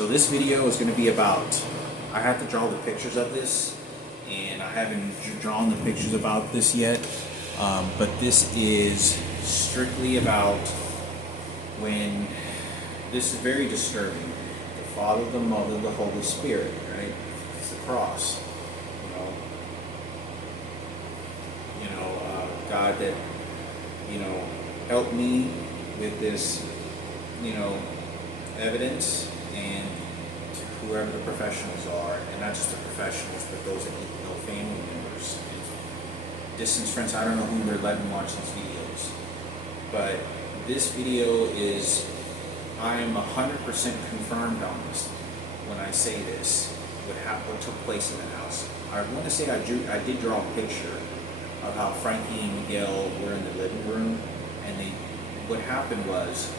So this video is going to be about, I have to draw the pictures of this, and I haven't drawn the pictures about this yet, but this is strictly about when, this is very disturbing, the Father, the Mother, the Holy Spirit, right? It's the cross, God that, helped me with this, evidence, and whoever the professionals are, and not just the professionals, but those that know family members, and distance friends. I don't know who they're letting watch these videos, but this video is, I am 100% confirmed on this when I say this, what took place in the house. I want to say I did draw a picture of how Frankie and Miguel were in the living room, and what happened was,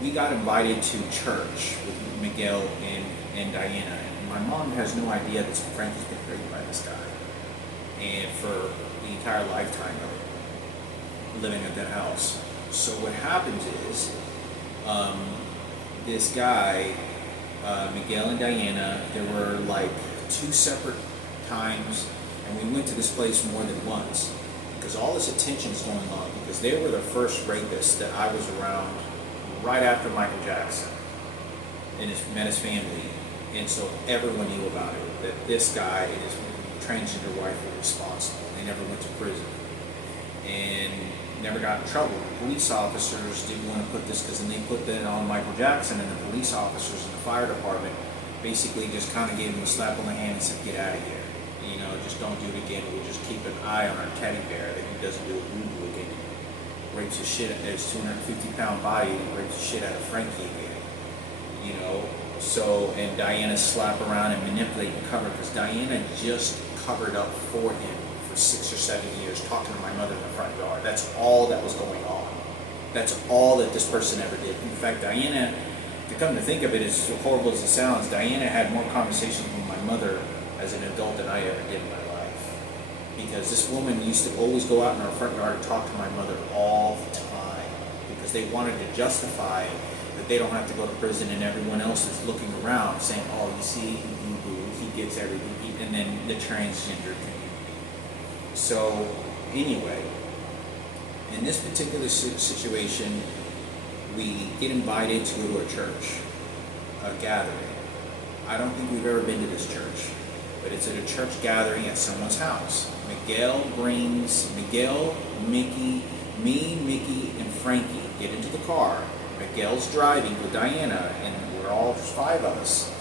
we got invited to church with Miguel and Diana, and my mom has no idea that Frankie's been raped by this guy, and for the entire lifetime of living at that house. So what happens is, this guy, Miguel and Diana, there were like 2 separate times, and we went to this place more than once, because all this attention is going on, because they were the first rapists that I was around right after Michael Jackson and met his family, and so everyone knew about it, that this guy and his transgender wife were responsible. They never went to prison and never got in trouble. Police officers didn't want to put this, because then they put that on Michael Jackson, and the police officers in the fire department basically just kind of gave him a slap on the hand and said, get out of here. Just don't do it again. We'll just keep an eye on our teddy bear that he doesn't do a boo-boo again. Rapes the shit out of his 250-pound body, rapes the shit out of Frankie again. So, and Diana slap around and manipulate and cover, because Diana just covered up for him for 6 or 7 years, talking to my mother in the front yard. That's all that was going on. That's all that this person ever did. In fact, Diana, to come to think of it, as horrible as it sounds, Diana had more conversations with my mother as an adult than I ever did in my life. Because this woman used to always go out in our front yard and talk to my mother all the time, because they wanted to justify that they don't have to go to prison, and everyone else is looking around saying, oh, you see, he gets everything, and then the transgender community. So anyway, in this particular situation, we get invited to go to a church, a gathering. I don't think we've ever been to this church, but it's at a church gathering at someone's house. Miguel, Miki, and Frankie get into the car. Miguel's driving with Diana, and we're all 5 of us.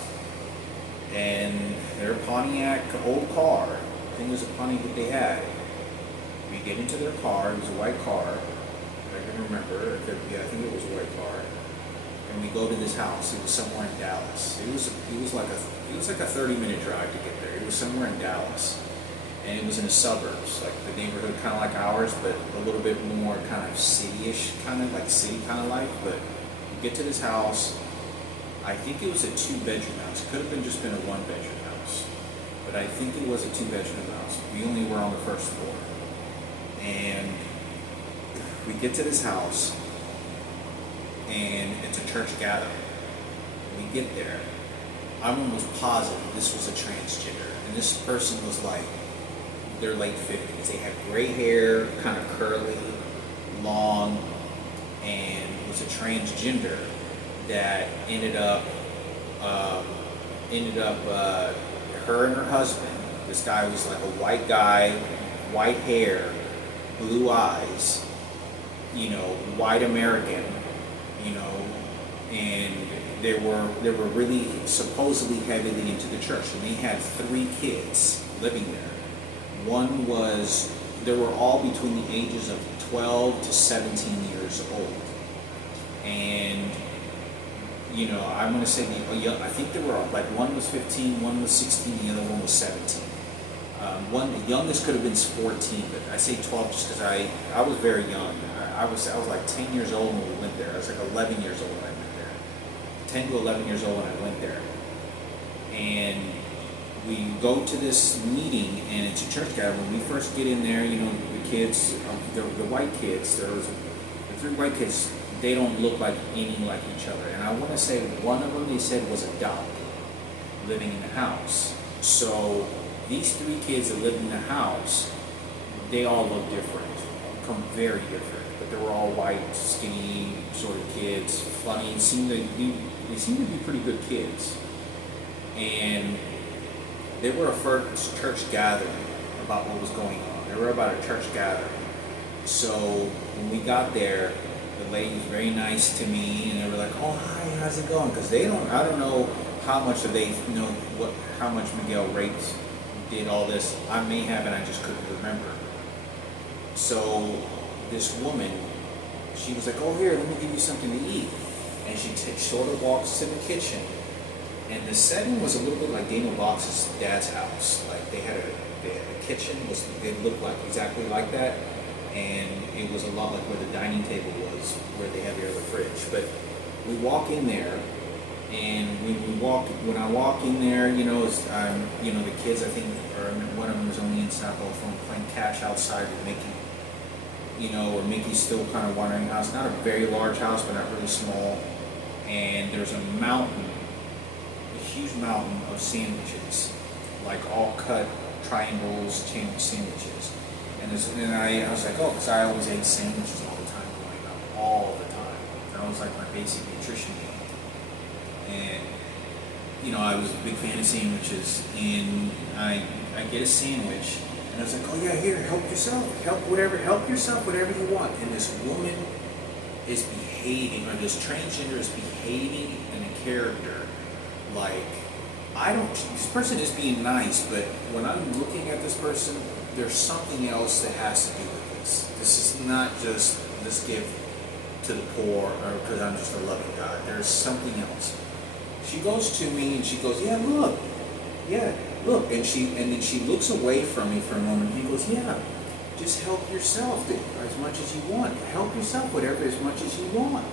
And their Pontiac old car, I think it was a Pontiac that they had. We get into their car, it was a white car. I can remember, I think it was a white car. And we go to this house. It was somewhere in Dallas. It was like a 30-minute drive to get there. It was somewhere in Dallas, and it was in the suburbs, like the neighborhood, kind of like ours, but a little bit more kind of city-ish, kind of like city kind of life. But we get to this house. I think it was a 2-bedroom house. It could have just been a 1-bedroom house, but I think it was a 2-bedroom house. We only were on the first floor, and we get to this house, and it's a church gathering. When we get there, I'm almost positive this was a transgender, and this person was like their late 50s. They had gray hair, kind of curly, long, and was a transgender that ended up her and her husband. This guy was like a white guy, white hair, blue eyes, white American, and they were really supposedly heavily into the church, and they had 3 kids living there. They were all between the ages of 12 to 17 years old, and I'm going to say I think there were like one was 15, one was 16, the other one was 17. The youngest could have been 14, but I say 12 just because I was very young. I was like 10 years old when we went there. I was like 11 years old when I went there. 10 to 11 years old when I went there. And we go to this meeting, and it's a church gathering. When we first get in there, the kids, the white kids, there was the 3 white kids they don't look like any like each other. And I want to say one of them they said was adopted, living in the house. So these three kids that lived in the house, they all look different, come very different. But they were all white, skinny sort of kids, funny. They seemed to be pretty good kids. And they were a first church gathering about what was going on. They were about a church gathering. So when we got there, the lady was very nice to me, and they were like, "Oh, hi, how's it going?" Because I don't know how much they know how much Miguel raped, did all this. I may have, and I just couldn't remember. So this woman, she was like, "Oh, here, let me give you something to eat," and she sort of walks to the kitchen, and the setting was a little bit like Daniel Box's dad's house. Like they had a kitchen, it looked like exactly like that. And it was a lot like where the dining table was, where they have the other fridge. But we walk in there, and when I walk in there, the kids, I think, or one of them was only inside, both of them playing catch outside with Miki, or Miki's still kind of wandering the house. Not a very large house, but not really small. And there's a huge mountain of sandwiches, like all cut triangles, sandwiches. And I was like, oh, because I always ate sandwiches all the time growing up, all the time. That was like my basic nutrition need. And, I was a big fan of sandwiches. And I get a sandwich, and I was like, oh yeah, here, help yourself. Help yourself, whatever you want. And this woman is behaving, or this transgender is behaving in a character like, this person is being nice, but when I'm looking at this person, there's something else that has to do with this. This is not just let's give to the poor, or because I'm just a loving God. There's something else. She goes to me and she goes, yeah, look, and then she looks away from me for a moment. And he goes, yeah, just help yourself as much as you want. Help yourself, whatever, as much as you want.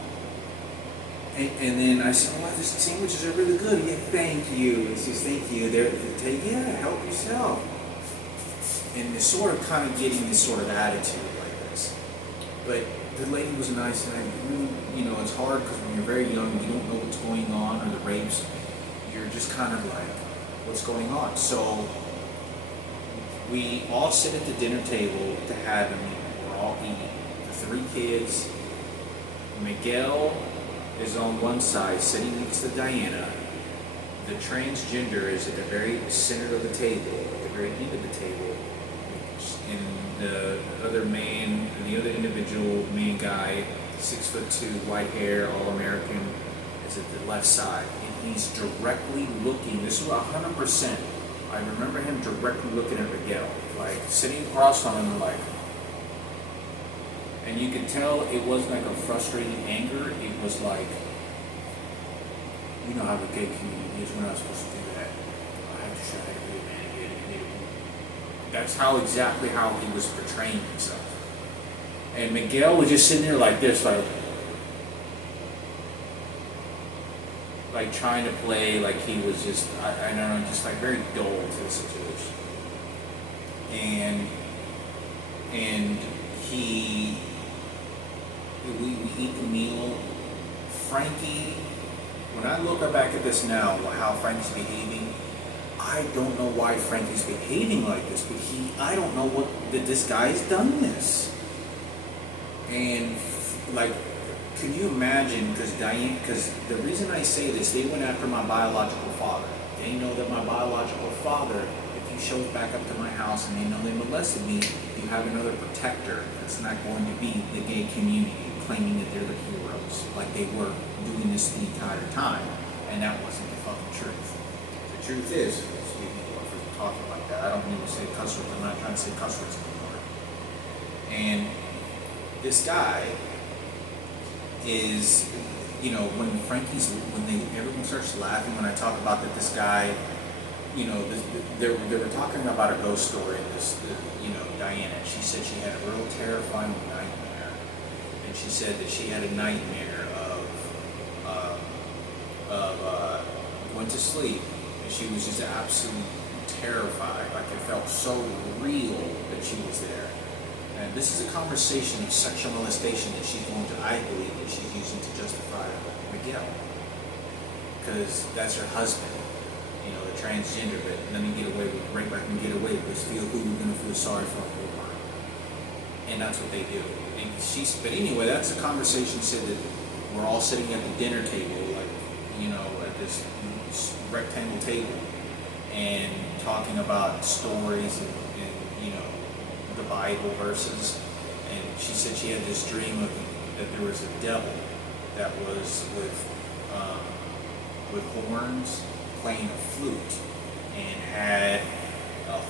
And then I said, oh, these sandwiches are really good. Yeah, thank you. She says, thank you. Yeah, help yourself. And it's sort of kind of getting this sort of attitude like this. But the lady was nice, and I really, it's hard because when you're very young, you don't know what's going on, or the rapes. You're just kind of like, what's going on? So we all sit at the dinner table to have a meal. We're all eating. The three kids. Miguel is on one side, sitting next to Diana. The transgender is at the very center of the table, at the very end of the table. And the other individual main guy, 6'2", white hair, all American, is at the left side. And he's directly looking, this is 100%, I remember him directly looking at Miguel, like sitting across from him, like, and you could tell it wasn't like a frustrated anger, it was like, you know how the gay community is, we're not supposed to do that. I have to show how to be a man again. That's exactly how he was portraying himself. And Miguel was just sitting there like this, like trying to play like he was just, I don't know, just like very dull to the situation. And we eat the meal. Frankie, when I look back at this now, how Frankie's behaving, I don't know why Frankie's behaving like this, but I don't know that this guy's done this. And like, can you imagine, because the reason I say this, they went after my biological father. They know that my biological father, if he shows back up to my house and they know they molested me, you have another protector. It's not going to be the gay community claiming that they're the heroes, like they were doing this the entire time. And that wasn't the fucking truth. The truth is, excuse me for talking like that, I don't mean to say cuss words, I'm not trying to say cuss words anymore. And this guy is, when everyone starts laughing when I talk about that this guy, they were talking about a ghost story, Diana. She said she had a real terrifying nightmare. And she said that she had a nightmare of went to sleep, and she was just absolutely terrified. Like it felt so real that she was there. And this is a conversation of sexual molestation that she's going to, I believe, that she's using to justify Miguel. Because that's her husband, you know, the transgender, but let me get away with, right back and get away with this, feel who we're going to feel sorry for more. And that's what they do. And but anyway, that's a conversation said that we're all sitting at the dinner table, like, you know, at this rectangle table, and talking about stories and you know, the Bible verses. And she said she had this dream of that there was a devil that was with horns playing a flute and had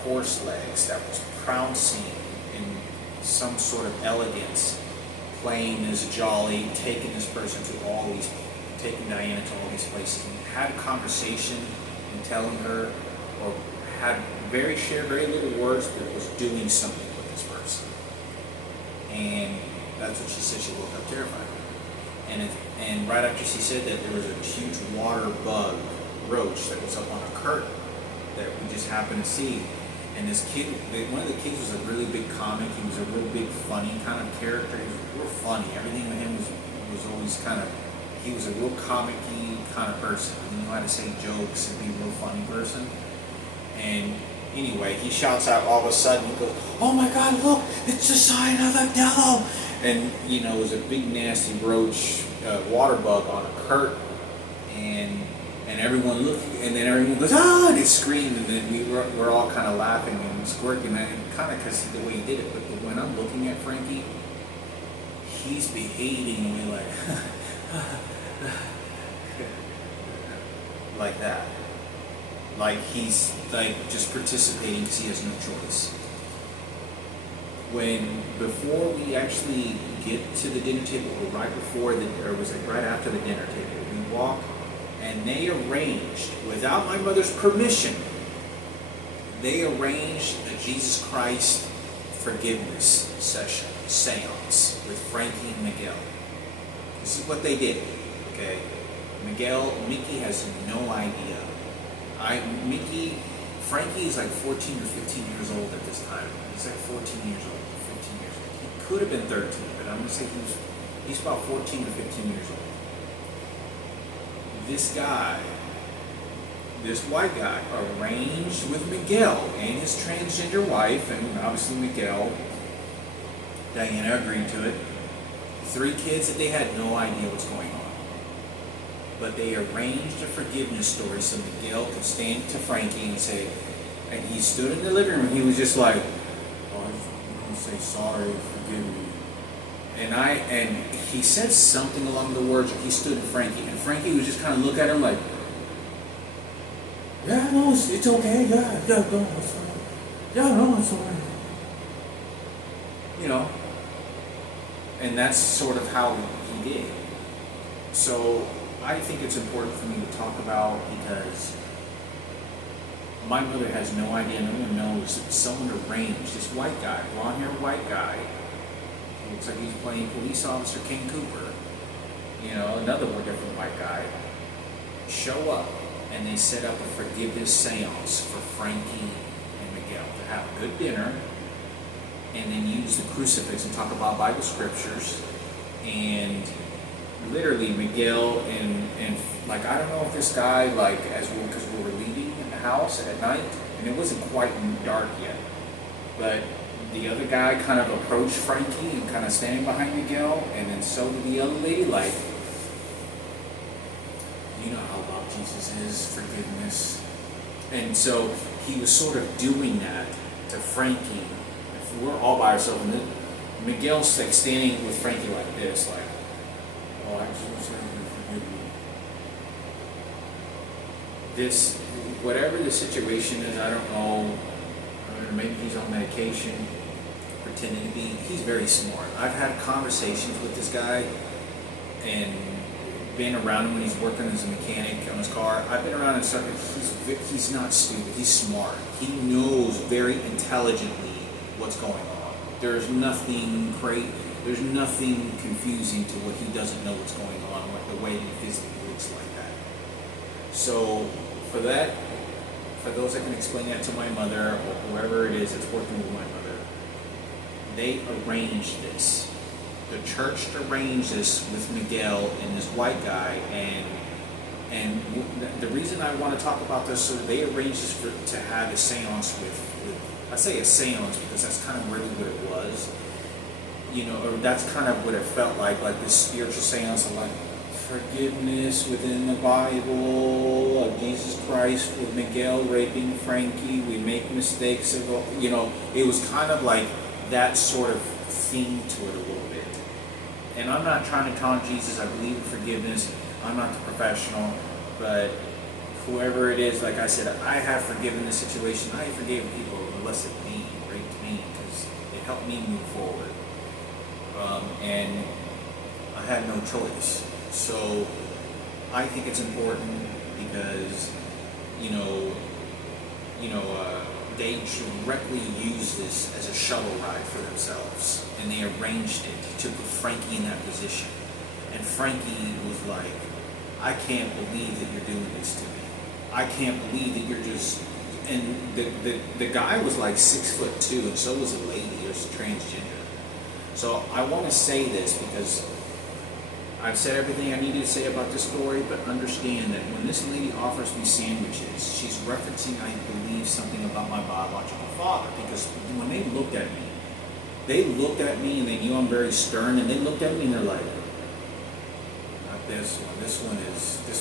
horse legs that was trouncing in some sort of elegance, playing this jolly, taking this person to all these, taking Diana to all these places, and had a conversation and telling her, or had shared very little words, but was doing something with this person. And that's what she said. She woke up terrified. And right after she said that, there was a huge water bug roach that was up on a curtain that we just happened to see. And this kid, one of the kids was a really big comic. He was a real big funny kind of character. He was real funny. Everything with him was always kind of, he was a real comic-y kind of person. He knew how to say jokes and be a real funny person. And anyway, he shouts out all of a sudden, he goes, "Oh my God, look, it's a sign of the devil!" And, you know, it was a big nasty roach, water bug on a curtain. And everyone looked, and then everyone goes, "Ah!" and they screamed, and then we're all kind of laughing and squirking, and kind of because the way he did it. But when I'm looking at Frankie, he's behaving like, like that. Like he's like just participating because he has no choice. Before we actually get to the dinner table, or right before or was it right after the dinner table, we walk, and they arranged, without my mother's permission, they arranged a Jesus Christ forgiveness session, seance, with Frankie and Miguel. This is what they did, okay? Miki has no idea. Frankie is like 14 or 15 years old at this time. He's like 14 years old, 15 years old. He could have been 13, but I'm going to say he's about 14 or 15 years old. This guy, this white guy, arranged with Miguel and his transgender wife, and obviously Miguel, Diana agreed to it. 3 kids that they had no idea what's going on. But they arranged a forgiveness story so Miguel could stand to Frankie and say, and he stood in the living room, he was just like, "Oh, I'm going to say sorry, forgive me." And he said something along the words, he stood to Frankie, and Frankie was just kind of look at him like, "Yeah, no, it's okay, yeah, no, it's fine. Yeah, no, it's alright." You know, and that's sort of how he did. So I think it's important for me to talk about, because my mother has no idea, no one knows that someone arranged this white guy, blonde-haired white guy, who looks like he's playing police officer King Cooper, you know, another one different white guy, show up, and they set up a forgiveness seance for Frankie and Miguel to have a good dinner, and then use the crucifix and talk about Bible scriptures. And literally Miguel and like, I don't know if this guy, like, because we were leaving the house at night, and it wasn't quite dark yet, but the other guy kind of approached Frankie and kind of standing behind Miguel, and then so did the other lady, like, you know how about Jesus is, forgiveness. And so he was sort of doing that to Frankie. If we're all by ourselves, and then Miguel's like standing with Frankie like this, like, "Oh, I just want to say forgive me." This, whatever the situation is, I don't know. Maybe he's on medication, pretending to be. He's very smart. I've had conversations with this guy, and been around him when he's working as a mechanic on his car. I've been around him, so he's not stupid. He's smart. He knows very intelligently what's going on. There's nothing crazy. There's nothing confusing to what he doesn't know what's going on, like the way he physically looks like that. So for those that can explain that to my mother or whoever it is that's working with my mother, they arranged this. The church arranged this with Miguel and this white guy, and the reason I want to talk about this, so they arranged this to have a seance with I say a seance because that's kind of really what it was, or that's kind of what it felt like this spiritual seance of like forgiveness within the Bible, of Jesus Christ with Miguel raping Frankie, we make mistakes, it was kind of like that sort of theme to it a little bit. And I'm not trying to taunt Jesus, I believe in forgiveness, I'm not the professional, but whoever it is, like I said, I have forgiven the situation, I forgave people who molested me, raped me, because it helped me move forward. And I had no choice. So I think it's important because, they directly used this as a shovel ride for themselves, and they arranged it to put Frankie in that position. And Frankie was like, I can't believe that you're doing this to me. I can't believe that you're just, and the guy was like 6'2", and so was a lady, or transgender. So I want to say this because I've said everything I needed to say about this story, but understand that when this lady offers me sandwiches, she's referencing, I believe, something about my biological father. Because when they looked at me and they knew I'm very stern, and they looked at me and they're like, not this one. This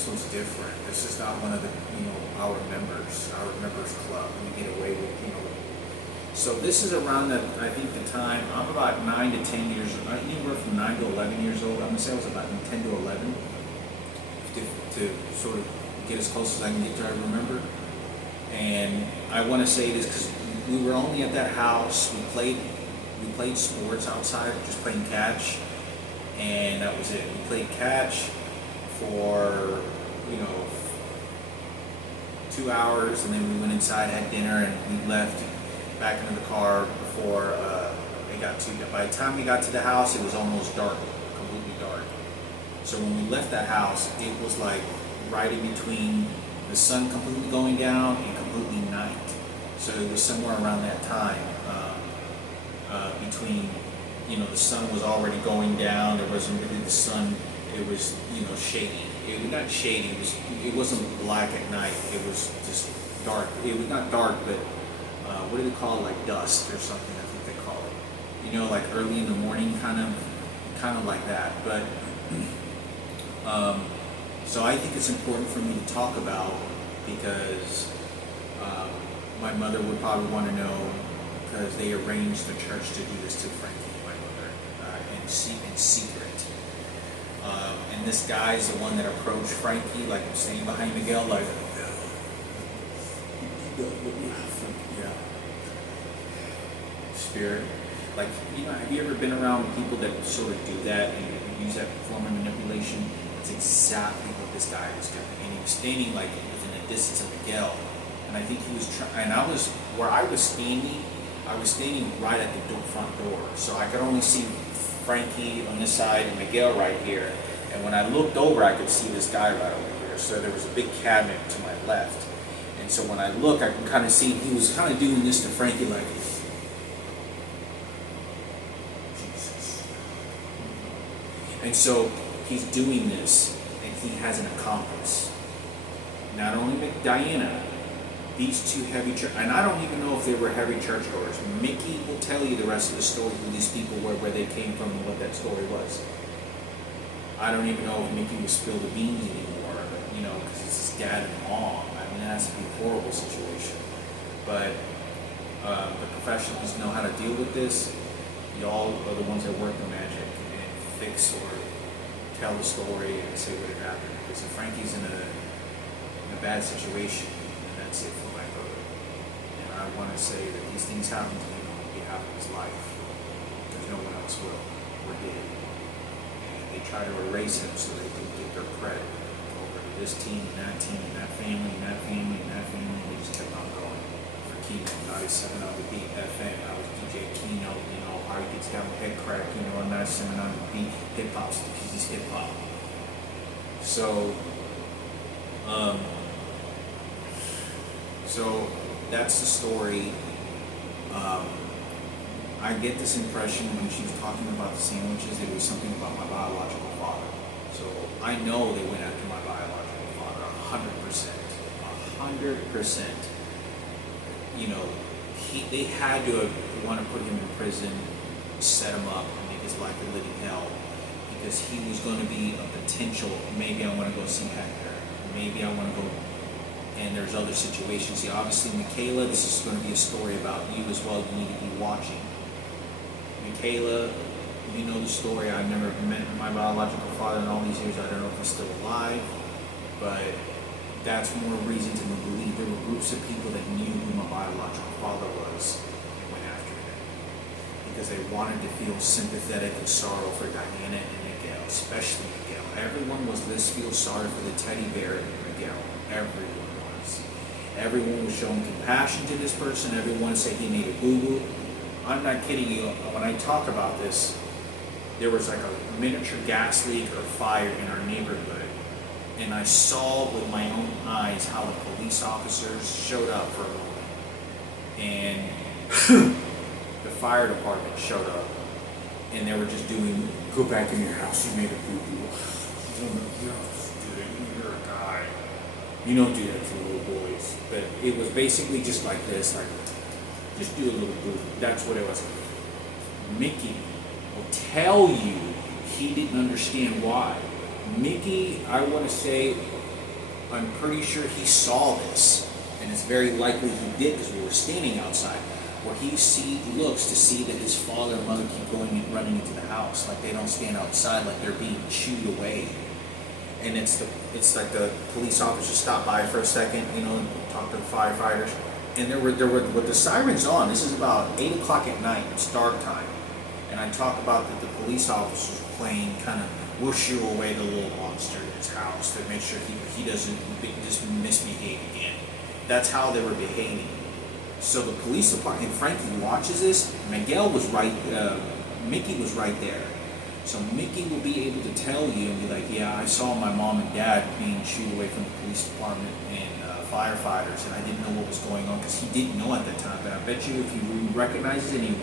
one's different. This is not one of the, our members club. And we get away with, So this is around I think the time, I'm about 9 to 10 years, anywhere from 9 to 11 years old. I'm going to say I was about 10 to 11 to sort of get as close as I can get to I remember. And I want to say this because we were only at that house. We played sports outside, just playing catch. And that was it. We played catch for, 2 hours, and then we went inside, had dinner, and we left back into the car before it got too dark. By the time we got to the house, it was almost dark, completely dark. So when we left that house, it was like right in between the sun completely going down and completely night. So it was somewhere around that time between, the sun was already going down. There wasn't really the sun. It was, shady. It was not shady. It wasn't black at night. It was just dark. It was not dark, but what do they call it? Like dusk or something, I think they call it. Like early in the morning, kind of like that. But so I think it's important for me to talk about because my mother would probably want to know because they arranged the church to do this to Frankie, my mother, in secret. And this guy's the one that approached Frankie, like I'm standing behind Miguel, like. Yeah. Spirit. Like, have you ever been around people that sort of do that and use that form of manipulation? That's exactly what this guy was doing. And he was standing like within a distance of Miguel. And I think he was trying, and where I was standing right at the front door. So I could only see Frankie on this side and Miguel right here. And when I looked over, I could see this guy right over here. So there was a big cabinet to my left. And so when I look, I can kind of see he was kind of doing this to Frankie like, Jesus. And so he's doing this, and he has an accomplice. Not only Diana, these two heavy church, and I don't even know if they were heavy churchgoers. Miki will tell you the rest of the story, who these people were, where they came from, and what that story was. I don't even know if Miki would spill the beans anymore, because it's his dad and mom. I mean, that has to be a horrible situation. But the professionals know how to deal with this. Y'all are the ones that work the magic and fix or tell the story and say what had happened. Because if Frankie's in a bad situation, then that's it for my brother. And I want to say that these things happen to him on behalf of his life, because no one else will or did. And they try to erase him so they can get their credit over to this team and that family and that family and that family. They just kept on going for Keno. Not his 7 out the beat FM. I was DJ Keno, how he gets down with head crack, and not 7 out the beat hip hop because he's hip hop. So so that's the story. I get this impression when she was talking about the sandwiches, it was something about my biological father. So I know they went after my biological father 100%. 100%. You know, they had to want to put him in prison, set him up, and make his life a living hell, because he was going to be a potential, maybe I want to go see Hector, maybe I want to go, and there's other situations. See, obviously, Michaela, this is going to be a story about you as well. You need to be watching. Michaela, you know the story. I've never met my biological father in all these years. I don't know if he's still alive, but that's more reason to believe there were groups of people that knew who my biological father was and went after him because they wanted to feel sympathetic and sorrow for Diana and Miguel, especially Miguel. Everyone was, let's feel sorry for the teddy bear and Miguel. Everyone was. Everyone was showing compassion to this person. Everyone said he made a boo-boo. I'm not kidding you. When I talk about this, there was like a miniature gas leak or fire in our neighborhood. And I saw with my own eyes how the police officers showed up for a moment. And the fire department showed up. And they were just doing, go back in your house, you made a boo-boo. You're a guy. You don't do that to little boys. But it was basically just like this, like, just do a little boo. That's what it was. Miki will tell you he didn't understand why. Miki, I want to say, I'm pretty sure he saw this, and it's very likely he did because we were standing outside, where he looks to see that his father and mother keep going and running into the house, like they don't stand outside, like they're being chewed away. And it's like the police officers stop by for a second, you know, and talk to the firefighters. And there were with the sirens on. This is about 8 o'clock at night. It's dark time, and I talk about that the police officers were playing kind of we'll shoo away the little monster in his house to make sure he doesn't just misbehave again. That's how they were behaving. So the police department, Frankie watches this. Miguel was right. Miki was right there. So Miki will be able to tell you and be like, yeah, I saw my mom and dad being shooed away from the police department and firefighters, and I didn't know what was going on because he didn't know at that time. But I bet you if he recognizes it and he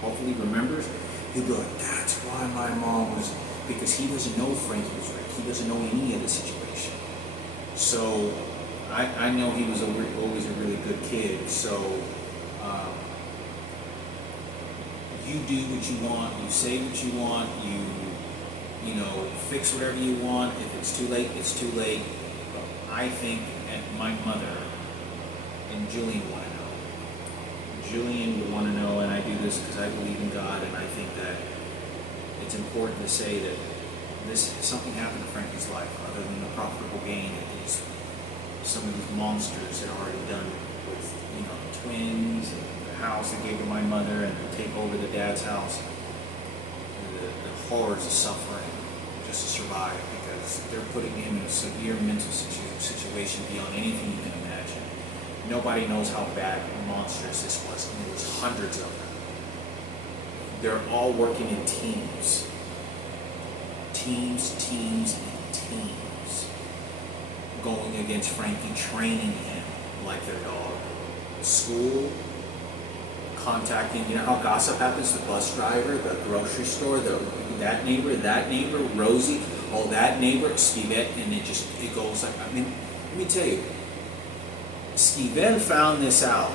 hopefully remembers, he'll be like, that's why my mom was, because he doesn't know Frankie was right. He doesn't know any of the situation. So I know he was always a really good kid. So you do what you want, you say what you want, you know, fix whatever you want. If it's too late, it's too late. But I think my mother and Julian want to know. Julian would want to know, and I do this because I believe in God, and I think that it's important to say that something happened to Frankie's life other than the profitable gain that some of these monsters had already done with, you know, the twins and the house they gave to my mother and to take over the dad's house. The horrors of suffering just to survive, because they're putting him in a severe mental situation beyond anything you can imagine. Nobody knows how bad monstrous this was, and there was hundreds of them. They're all working in teams. Teams, and teams. Going against Frankie, training him like their dog. School, contacting, you know how gossip happens, the bus driver, the grocery store, that neighbor, Rosie, oh, that neighbor, Stevette, and it goes like, I mean, let me tell you, Stevette found this out,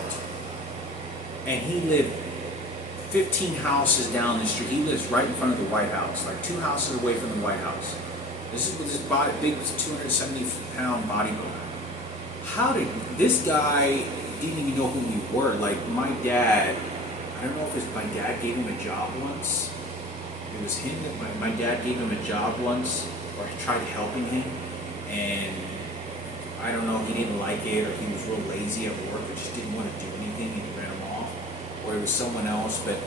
and he lived 15 houses down the street. He lives right in front of the White House, like 2 houses away from the White House. This is with this big 270-pound bodybuilder. How did this guy didn't even know who we were? Like my dad, I don't know if my dad gave him a job once. It was him that my dad gave him a job once, or tried helping him, and I don't know, he didn't like it, or he was real lazy at work, or just didn't want to do anything, and he ran him off, or it was someone else. But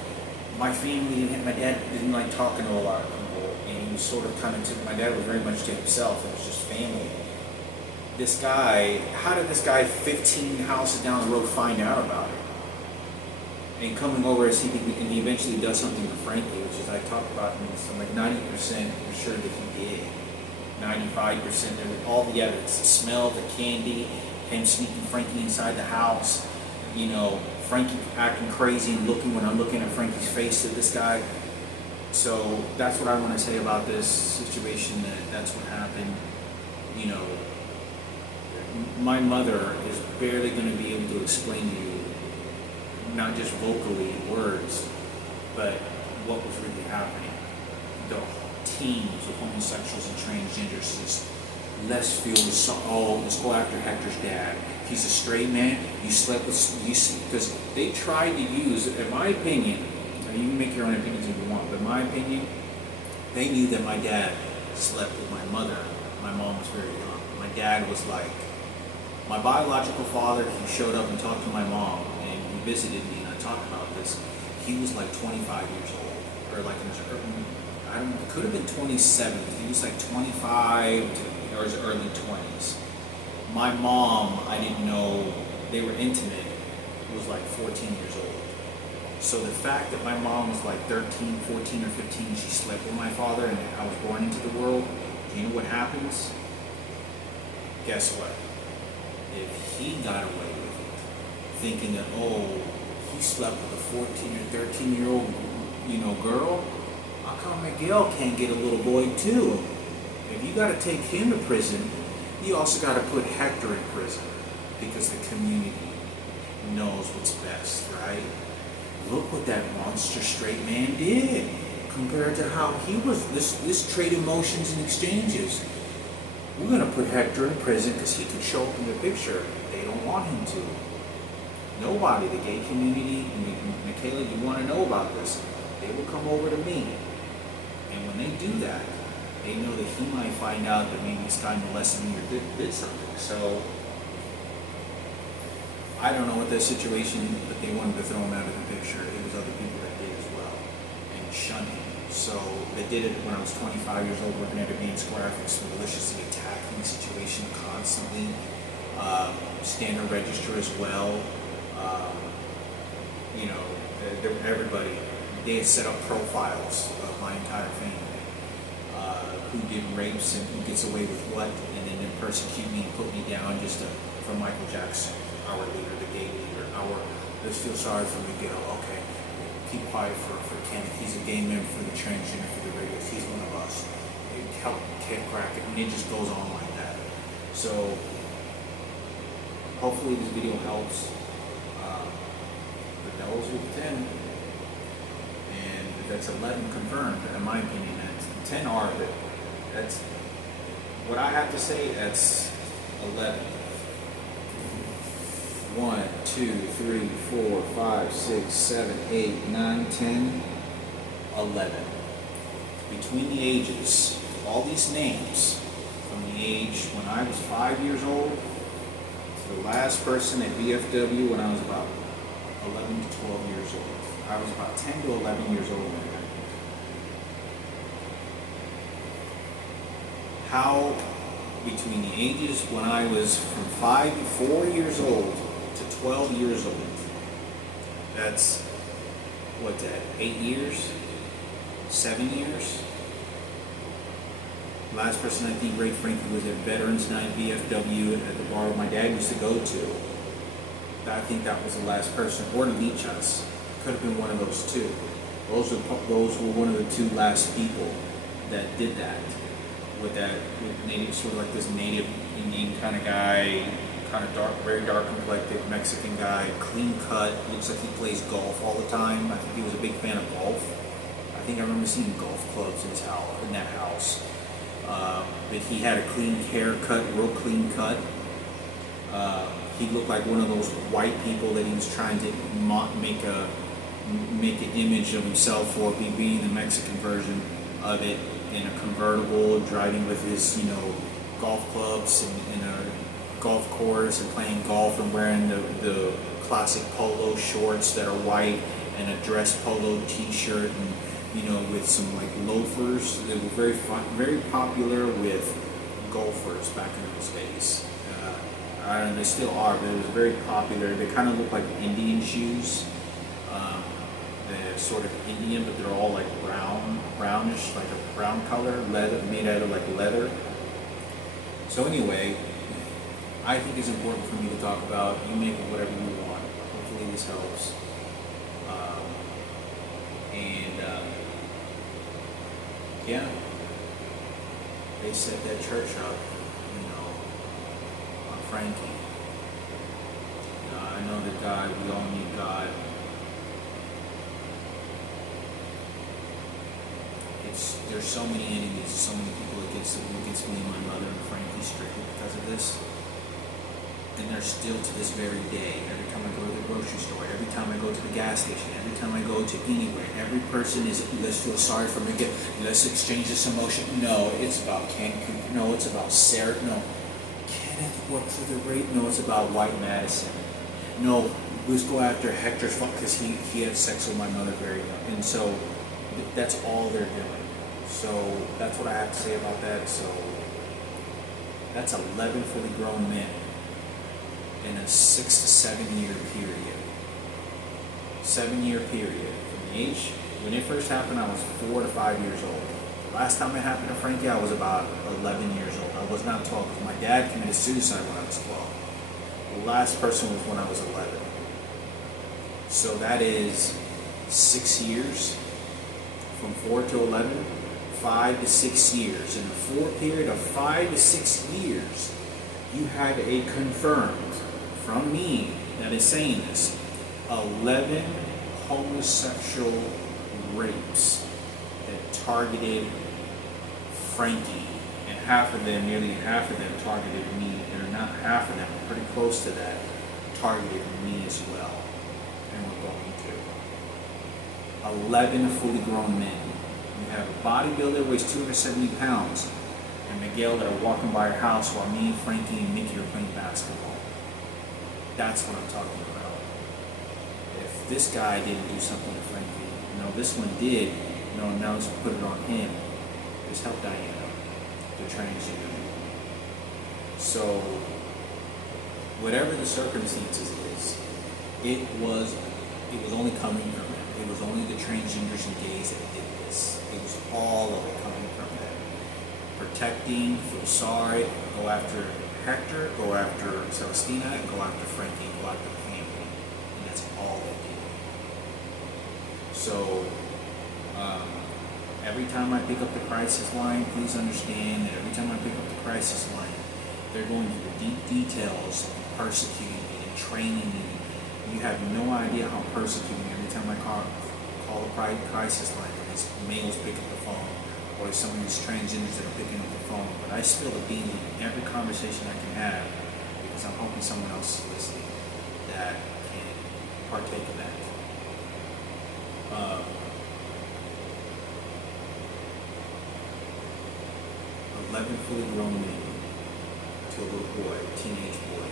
my family, my dad didn't like talking to a lot of people, and he was sort of kind of my dad was very much to himself. It was just family. This guy, how did this guy 15 houses down the road find out about it? And coming over as and he eventually does something to Frankie, which is I talked about in this, I'm like 90% sure that he did. 95%, there was all the evidence, the smell, the candy, him sneaking Frankie inside the house, you know, Frankie acting crazy and looking when I'm looking at Frankie's face at this guy. So that's what I want to say about this situation. That's what happened. You know, my mother is barely going to be able to explain to you, not just vocally words, but what was really happening. The teams of homosexuals and transgenders just less feel let's go after Hector's dad. He's a straight man. You slept with because they tried to use, in my opinion. You can make your own opinions if you want, but in my opinion, they knew that my dad slept with my mother. My mom was very young. My dad was like my biological father. He showed up and talked to my mom, and he visited me, and I talked about this. He was like 25 years old, or like in his it could have been 27. He was like 25 or his early 20s. My mom, I didn't know they were intimate, was like 14 years old. So the fact that my mom was like 13, 14, or 15, she slept with my father, and I was born into the world, do you know what happens? Guess what? If he got away with it, thinking that, he slept with a 14 or 13-year-old, girl, how come Miguel can't get a little boy too? If you got to take him to prison, you also got to put Hector in prison, because the community knows what's best, right? Look what that monster straight man did compared to how he was. This trade emotions and exchanges. We're going to put Hector in prison because he could show up in the picture. They don't want him to. Nobody, the gay community, Michaela, you want to know about this, they will come over to me. And when they do that, they know that he might find out that maybe it's time to lessen me or did something. So I don't know what the situation, but they wanted to throw him out of the picture. It was other people that did as well and shun him. So they did it when I was 25 years old, working at a Main Square. It's maliciously attacking the situation constantly. Standard register as well. Everybody, they had set up profiles of my entire family. Who did rapes and who gets away with what, and then persecute me and put me down just for Michael Jackson, our leader, the gay leader. Let's feel sorry for Miguel. Okay, keep quiet for Kenneth. He's a gay member for the transgender, for the radio. He's one of us. Help kid crack it, and it just goes on like that. So hopefully this video helps. But that was with 10, and that's 11 confirmed, in my opinion. That's 10 are, but that's what I have to say. That's 11. 1, 2, 3, 4, 5, 6, 7, 8, 9, 10, 11. Between the ages, all these names, from the age when I was 5 years old to the last person at VFW when I was about 11 to 12 years old. I was about 10 to 11 years old when that happened. How between the ages when I was from 4 years old to 12 years old, that's, 8 years? 7 years? Last person I think raped Frankie was at Veterans Night VFW at the bar my dad used to go to. I think that was the last person, or to Leech Us. Could have been one of those two. Those were one of the two last people that did that. With native, sort of like this native Indian kind of guy, kind of dark, very dark complected Mexican guy, clean cut, looks like he plays golf all the time. I think he was a big fan of golf. I think I remember seeing golf clubs in his house, in that house. But he had a clean haircut, real clean cut. He looked like one of those white people that he was trying to make an image of himself for, being the Mexican version of it, in a convertible, driving with his, golf clubs and in a golf course and playing golf, and wearing the classic polo shorts that are white and a dress polo t-shirt, and with some like loafers. They were very popular with golfers back in those days. They still are, but it was very popular. They kind of look like Indian shoes. They're sort of Indian, but they're all like brownish, like a brown color, leather, made out of like leather. So anyway, I think it's important for me to talk about. You make it whatever you want. Hopefully hopefully this helps. And yeah, they set that church up, on Frankie. I know that God, we all need God. There's so many enemies, so many people against me and my mother and Frankie strictly because of this. And they're still to this very day. Every time I go to the grocery store, every time I go to the gas station, every time I go to anywhere, every person is, let's feel sorry for Miguel, let's exchange this emotion. No, it's about Ken Cooper. No, it's about Sarah. No, Kenneth worked for the rape. No, it's about White Madison. No, let's go after Hector's fault because he had sex with my mother very young. And so that's all they're doing. So that's what I have to say about that. So that's 11 fully grown men in a 6 to 7 year period. 7-year period. From the age, when it first happened, I was 4 to 5 years old. The last time it happened to Frankie, I was about 11 years old. I was not 12 because my dad committed suicide when I was 12. The last person was when I was 11. So that is 6 years. From 4 to 11, 5 to 6 years. In a 4 period of 5 to 6 years, you had a confirmed from me that is saying this 11 homosexual rapes that targeted Frankie, and half of them, nearly half of them, targeted me, or not half of them, but pretty close to that, targeted me as well. And we're going to 11 fully grown men. You have a bodybuilder that weighs 270 pounds, and Miguel that are walking by our house while me, Frankie, and Miki are playing basketball. That's what I'm talking about. If this guy didn't do something to Frankie, this one did, now let's put it on him. Just help Diana, the transgender. So, whatever the circumstances is, it was only coming from him. It was only the transgenders and gays that did this. It was all of it coming from them. Protecting, feel sorry, go after Hector, go after Celestina, and go after Frankie, and go after the family. And that's all they did. So, every time I pick up the crisis line, please understand that every time I pick up the crisis line, they're going into the deep details of persecuting me and training me. You have no idea how persecuting every time I call the crisis line, and these males pick up the phone, or some of these transgenders that are picking up the phone. But I spill a bean in every conversation I can have because I'm hoping someone else is listening that can partake of that. 11 fully grown men to a little boy, a teenage boy.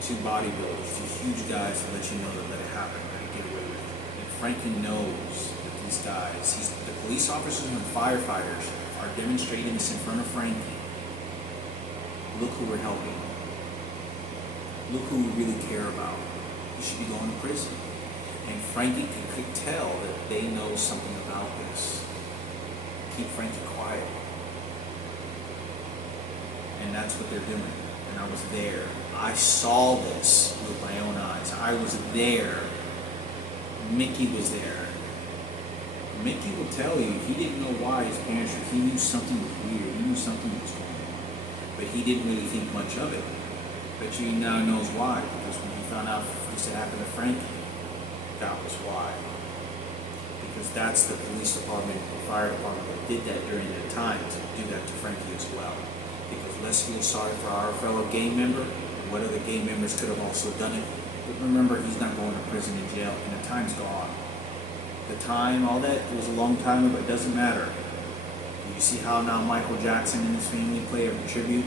2 bodybuilders, 2 huge guys to let you know that let it happen, let it get away with it. And Frankie knows that these guys, the police officers and firefighters are demonstrating this in front of Frankie. Look who we're helping. Look who we really care about. You should be going to prison. And Frankie could tell that they know something about this. Keep Frankie quiet. And that's what they're doing. And I was there. I saw this with my own eyes. I was there. Miki was there. Miki will tell you he didn't know why his parents were. He knew something was weird. He knew something was going on. But he didn't really think much of it. But he now knows why. Because when he found out this had happened to Frankie, that was why. Because that's the police department, the fire department that did that during their time to do that to Frankie as well. Because let's feel sorry for our fellow gang member. What other gang members could have also done it. But remember, he's not going to prison and jail, and the time's gone. The time, all that, it was a long time ago, it doesn't matter. You see how now Michael Jackson and his family play a tribute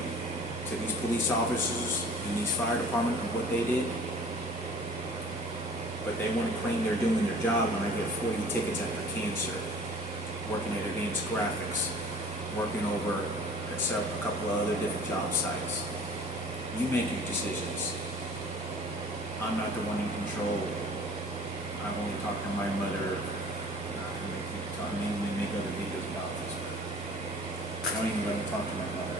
to these police officers and these fire department and what they did? But they want to claim they're doing their job when I get 40 tickets after cancer, working at Advanced Graphics, working over a couple of other different job sites. You make your decisions. I'm not the one in control. I only talk to my mother. I mainly make other videos about this. I don't even let me talk to my mother.